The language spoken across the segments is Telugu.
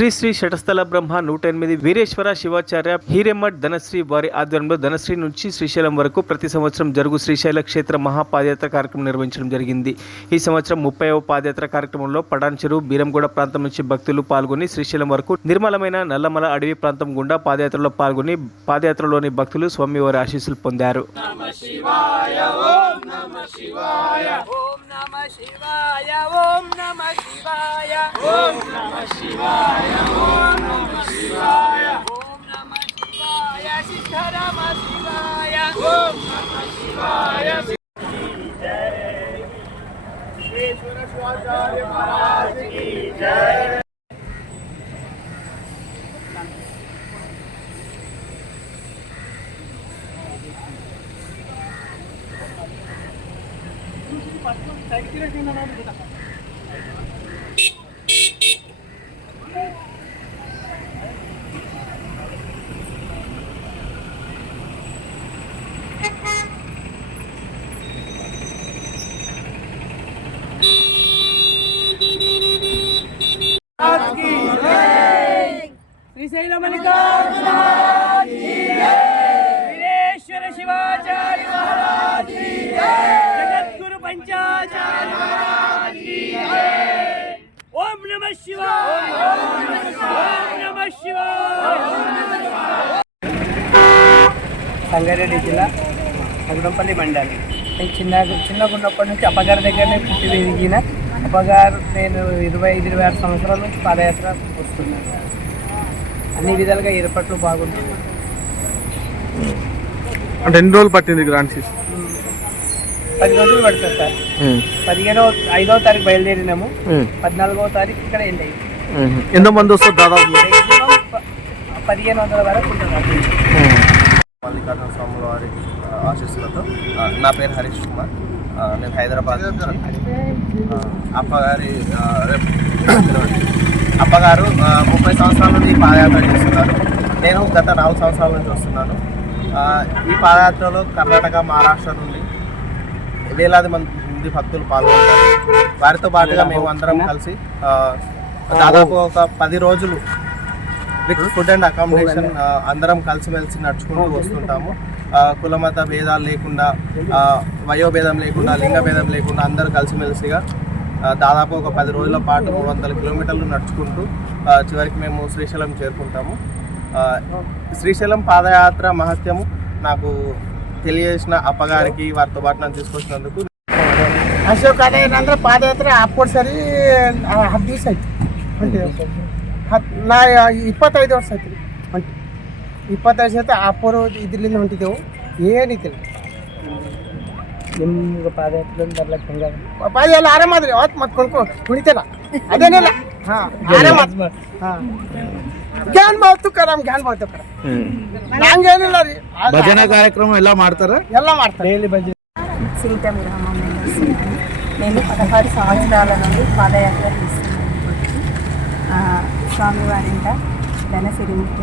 శ్రీ శ్రీ శటస్థల బ్రహ్మ 108 వీరేశ్వర శివాచార్య హీరెమ్మడ్ ధనశ్రీ వారి ఆధ్వర్యంలో ధనశ్రీ నుంచి శ్రీశైలం వరకు ప్రతి సంవత్సరం జరుగు శ్రీశైల క్షేత్ర మహాపాదయాత్ర కార్యక్రమం నిర్వహించడం జరిగింది. ఈ సంవత్సరం 30వ పాదయాత్ర కార్యక్రమంలో పడాన్చెరు బీరంగూడ ప్రాంతం నుంచి భక్తులు పాల్గొని శ్రీశైలం వరకు నిర్మలమైన నల్లమల అడవి ప్రాంతం గుండా పాదయాత్రలో పాల్గొని పాదయాత్రలోని భక్తులు స్వామివారి ఆశీస్సులు పొందారు. ఓం నమః శివాయ ఓం నమః శివాయ ఓం నమః శివాయ ఓం నమః శివాయ సిద్ధరామ శివాయ ఓం నమః శివాయ జై శ్రీశ్వర శివాచార్య మహారాజ్ की जय. శ్రీశైల మల్లికార్జున వీరేశ్వర శివాచార్య మహారాజ్ की जय. జగద్గురు పంచాచార్య మహారాజ్ की जय. ఓం నమః శివాయ ఓం నమః శివాయ. సంగారెడ్డి జిల్లా అగుడంపల్లి మండలం. చిన్నగా ఉన్నప్పటి నుంచి అప్పగారి దగ్గరనే పుట్టి పెరిగిన అప్పగారు నేను 25-26 సంవత్సరాల నుంచి పాదయాత్ర వస్తున్నాను. అన్ని విధాలుగా ఏర్పాట్లు బాగుంటుంది. అంటే ఎన్ని రోజులు పట్టింది గ్రాండ్ సీస్? 10 రోజులు పడుతుంది సార్. 5వ తారీఖు బయలుదేరినాము, 14వ తారీఖు ఇక్కడ ఎండ్ అయ్యింది. ఎంతమంది వస్తారు దాదాపు? 1500 వరకు ఉంటుంది. మల్లికార్జున స్వామి వారి ఆశీస్సులతో నా పేరు హరీష్ కుమార్. నేను హైదరాబాద్ అప్పగారు 30 సంవత్సరాల నుండి పాదయాత్ర చేస్తున్నారు. నేను గత 4 సంవత్సరాల నుంచి వస్తున్నాను. ఈ పాదయాత్రలో కర్ణాటక, మహారాష్ట్ర నుండి వేలాది మంది భక్తులు పాల్గొంటారు. వారితో పాటుగా మేము అందరం కలిసి దాదాపు ఒక 10 రోజులు విత్ ఫుడ్ అండ్ అకామిడేషన్ అందరం కలిసిమెలిసి నడుచుకుంటూ వస్తుంటాము. కులమత భేదాలు లేకుండా, వయోభేదం లేకుండా, లింగ భేదం లేకుండా అందరూ కలిసిమెలిసిగా దాదాపు ఒక 10 రోజుల పాటు 300 కిలోమీటర్లు నడుచుకుంటూ చివరికి మేము శ్రీశైలం చేరుకుంటాము. శ్రీశైలం పాదయాత్ర మహత్యము నాకు తెలియజేసిన అప్పగారికి, వారితో పాటు నన్ను తీసుకొచ్చినందుకు. ಅಶೋಕ್ ಅದೇನಂದ್ರೆ ಪಾದಯಾತ್ರೆ ಅಪ್ಪೋಡ್ ಸರಿ 10 ದಿವಸ ಆಯ್ತು. ನಾ 25 ವರ್ಷ ಆಯ್ತು. 25 ವರ್ಷ ಅಪ್ಪೋರು ಇದ್ರಲಿಂದ ಹೊಂಟಿದ್ದೆವು. ಏನಿತ್ತು ನಿಮ್ಗೆ ಪಾದಯಾತ್ರೆ ಬರ್ಲಕ್ಕೆ ಹೆಂಗ? ಪಾದೆಲ್ಲ ಆರಾಮಾದ್ರಿ. ಅವತ್ತು ಮತ್ತೆ ಕುಣಿತಲ್ಲ ಅದೇನಿಲ್ಲ. ಹಾಂ ಆರಾಮ. ಹಾಂ ಜ್ಞಾನ ಮಾತು ಕರಾಮ್ ಜ್ಞಾನ ಮಾತು ಕರ ನಂಗೇನಿಲ್ಲ ರೀ. ಭಜನಾ ಕಾರ್ಯಕ್ರಮ ಎಲ್ಲ ಮಾಡ್ತಾರೆ. డైలీ భజన. శ్రీతమి రామమ్మ నేను 16 సంవత్సరాల నుండి పాదయాత్ర చేస్తున్నాను. స్వామివారింట ధనసిరిమిట్ట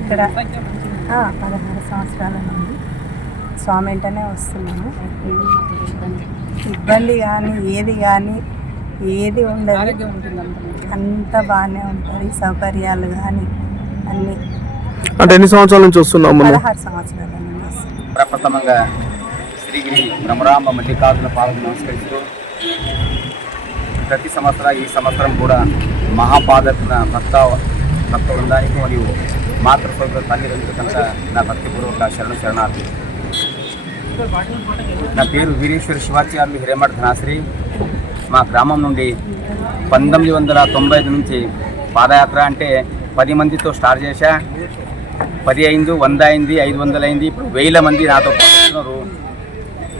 ఇక్కడ 16 సంవత్సరాల నుండి స్వామి వెంటనే వస్తున్నాము. ఇబ్బంది కానీ ఏది ఉండదు, అంత బాగానే ఉంటుంది. సౌకర్యాలు కానీ అన్నీ. అంటే ఎన్ని సంవత్సరాల నుంచి వస్తున్నాం? 16 సంవత్సరాల నుండి వస్తున్నాం. ప్రప్రథమంగా శ్రీగిరి బ్రహ్మరాంబ మల్లికార్జున పాదకు నమస్కరిస్తూ ప్రతి సంవత్సరం ఈ సంవత్సరం కూడా మహాపాదయాత్ర భక్త బృందానికి మరియు మాతృస్వరూప తల్లిదండ్రులు కనుక నా భక్తిపూర్వక శరణార్థి. నా పేరు వీరేశ్వర శివాచార్యులు హీరెమ్మడ్ ధనశ్రీ. మా గ్రామం నుండి 1995 నుంచి పాదయాత్ర అంటే 10 మందితో స్టార్ట్ చేశా. 10 అయింది, 100 అయింది, 500 అయింది, ఇప్పుడు 1000 మంది నాతో పాల్గొన్నారు.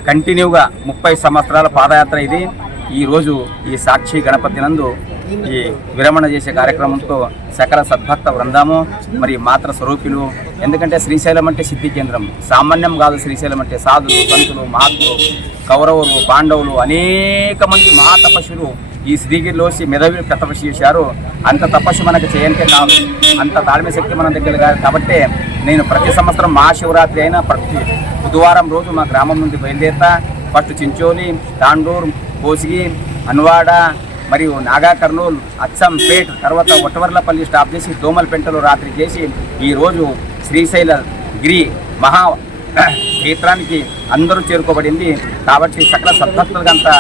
కంటిన్యూగా 30 సంవత్సరాల పాదయాత్ర ఇది. ఈరోజు ఈ సాక్షి గణపతి నందు ఈ విరమణ చేసే కార్యక్రమంతో సకల సద్భక్త బృందము మరి మాతృ స్వరూపులు. ఎందుకంటే శ్రీశైలం అంటే సిద్ధి కేంద్రం, సామాన్యం కాదు. శ్రీశైలం అంటే సాధులు, సంతులు, మహాత్ములు, కౌరవులు, పాండవులు, అనేక మంది మహాతపస్సులు ఈ శ్రీగిరిలో మెదవి తపస్సు చేశారు. అంత తపస్సు మనకు చేయంటే కాదు, అంత తాళమే శక్తి మన దగ్గర కాదు. కాబట్టి నేను ప్రతి సంవత్సరం మహాశివరాత్రి అయినా ప్రతి బుధవారం రోజు మా గ్రామం నుండి బయలుదేరుతా. ఫస్ట్ చించోలి, తాండూరు, కోసిగి, అన్వాడ, మరియు నాగా కర్నూలు, అచ్చంపేట్, తర్వాత ఒట్టవర్లపల్లి స్టాప్ చేసి దోమలపెంటలో రాత్రి చేసి ఈరోజు శ్రీశైల గిరి మహా క్షేత్రానికి అందరూ చేరుకోబడింది. కాబట్టి సకల సద్భక్తులకంతా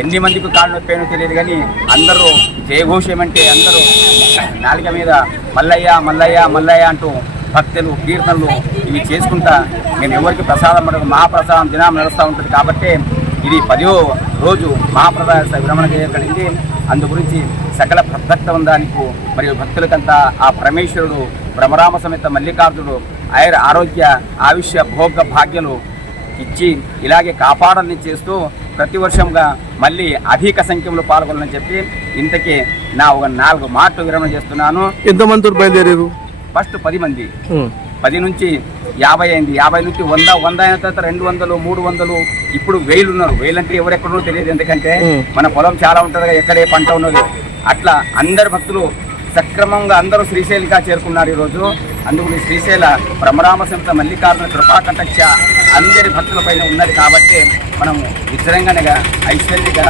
ఎన్ని మందికి కాళ్ళు నొప్పానో తెలియదు కానీ అందరూ జయఘోషమంటే అందరూ నాలుక మీద మల్లయ్య మల్లయ్య మల్లయ్య అంటూ భక్తులు కీర్తనలు ఇవి చేసుకుంటా మేము ఎవరికి ప్రసాదం పడదు, మహాప్రసాదం దినం నడుస్తూ ఉంటుంది. కాబట్టి ఇది 10వ రోజు మహాప్రసాద విరమణ చేయబడింది. అందు గురించి సకల భక్తవృందానికి మరియు భక్తులకంతా ఆ పరమేశ్వరుడు భ్రమరామ సమేత మల్లికార్జునుడు ఆరోగ్య ఆయుష్య భోగ భాగ్యాలు ఇచ్చి ఇలాగే కాపాడాలని చేస్తూ ప్రతి వర్షంగా మళ్ళీ అధిక సంఖ్యలో పాల్గొనాలని చెప్పి ఇంతకీ నా ఒక 4 మాటలు విరమణ చేస్తున్నాను. ఎంతమంది బయలుదేరారు? ఫస్ట్ 10 మంది, 10 నుంచి 50 అయింది, 50 నుంచి 100 అయిన తర్వాత 200, 300, ఇప్పుడు 1000 ఉన్నారు. 1000 అంటే ఎవరెక్కడో తెలియదు, ఎందుకంటే మన పొలం చాలా ఉంటుంది, ఎక్కడే పంట ఉన్నది. అట్లా అందరు భక్తులు సక్రమంగా అందరూ శ్రీశైలిగా చేరుకున్నారు ఈరోజు. అందుకు శ్రీశైల భ్రమరామ సమేత మల్లికార్జున కృపా కటాక్ష అందరి భక్తులపైన ఉన్నది. కాబట్టి మనం విజరంగానగా ఐశ్వర్యంగా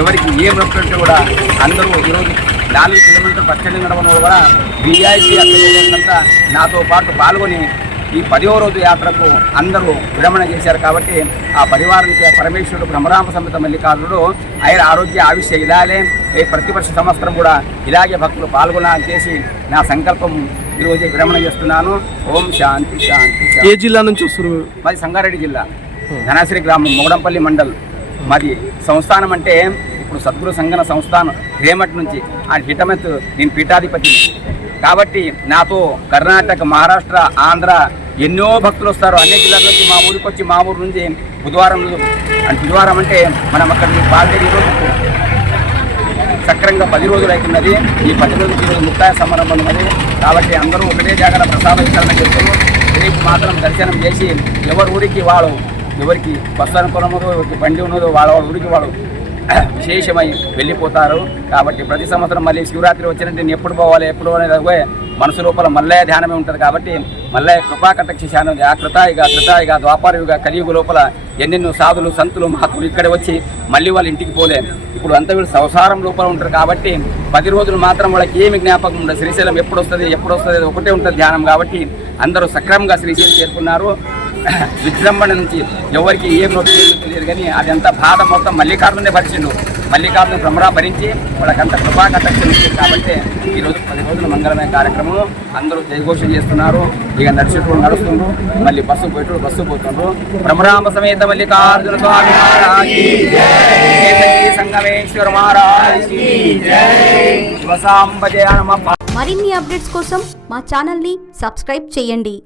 ఎవరికి ఏ భక్తులంటే కూడా అందరూ ఈరోజు 4 కిలోమీటర్ల పచ్చడి నడవడం కూడా విఐపి అక్కడ నాతో పాటు పాల్గొని ఈ 10వ రోజు యాత్రకు అందరూ విరమణ చేశారు. కాబట్టి ఆ పరివారానికి పరమేశ్వరుడు బ్రహ్మరామ సమేత మల్లికార్జునుడు ఆయన ఆరోగ్య ఆయుష్య ఇలాగే ప్రతి వర్ష సంవత్సరం కూడా ఇలాగే భక్తులు పాల్గొనాలని చేసి నా సంకల్పం ఈరోజు విరమణ చేస్తున్నాను. ఓం శాంతి శాంతి. ఏ జిల్లా నుంచి వస్తున్నారు? మాది సంగారెడ్డి జిల్లా, ధనాశ్రీ గ్రామం, మొగడంపల్లి మండల్. మాది సంస్థానం అంటే ఇప్పుడు సద్గురు సంగన సంస్థానం రేమట్ నుంచి ఆ హిటమత్ నేను పీఠాధిపతి. కాబట్టి నాతో కర్ణాటక, మహారాష్ట్ర, ఆంధ్ర ఎన్నో భక్తులు వస్తారు. అన్ని జిల్లాల నుంచి మా ఊరికి వచ్చి మా ఊరు నుంచి బుధవారం అంటే మనం అక్కడ పాల్గొని రోజు సక్రంగా 10 రోజులు అవుతున్నది. ఈ 10 రోజులకి ఈరోజు ముక్తాయ సమారంభం ఉన్నది. కాబట్టి అందరూ ఒకటే జాగ్రత్త ప్రసాద వితరణ చేస్తారు. రేపు మాత్రం దర్శనం చేసి ఎవరి ఊరికి వాళ్ళు, ఎవరికి బస్సు అనుకూలమో ఎవరికి బండి ఉన్నదో వాళ్ళ ఊరికి వాళ్ళు విశేషమై వెళ్ళిపోతారు. కాబట్టి ప్రతి సంవత్సరం మళ్ళీ శివరాత్రి వచ్చినట్టు నేను ఎప్పుడు పోవాలి ఎప్పుడు అనేది మనసు లోపల మల్లయ్య ధ్యానమే ఉంటుంది. కాబట్టి మల్లయ్య కృపా కటాక్ష శానం ఆ కృతాయిగా ద్వాపారయుగా కలియుగ లోపల ఎన్నెన్నో సాధులు సంతులు మహాత్ములు ఇక్కడ వచ్చి మళ్ళీ వాళ్ళ ఇంటికి పోలే. ఇప్పుడు అంతా వీళ్ళు సంసారం లోపల ఉంటారు. కాబట్టి 10 రోజులు మాత్రం వాళ్ళకి ఏమి జ్ఞాపకం ఉండదు. శ్రీశైలం ఎప్పుడు వస్తుంది ఒకటే ఉంటుంది ధ్యానం. కాబట్టి అందరూ సక్రమంగా శ్రీశైలం చేరుకున్నారు. విజృంభణ నుంచి ఎవరికి ఏం నొప్పి తెలియదు కానీ అదంతా బాధ మొత్తం మల్లికార్జునే భరించిండు. మల్లికార్జున భ్రమరా భరించి వాళ్ళకంతా కృపా కటాక్షం ఇచ్చింది. కాబట్టి ఈరోజు 10 రోజుల మంగళమైన కార్యక్రమం అందరూ జయఘోషం చేస్తున్నారు. ఇక నడుచుకుంటూ నడుస్తుండ్రు, మళ్ళీ బస్సు పోతుండ్రు. భ్రమరామ సమేత మల్లికార్జున స్వామి మహారాజ్ కీ జై, సంగమేశ్వర మహారాజ్ కీ జై, శివసాంబ జయ నమః. మరిన్ని అప్డేట్స్ కోసం మా ఛానల్ని సబ్స్క్రైబ్ చేయండి.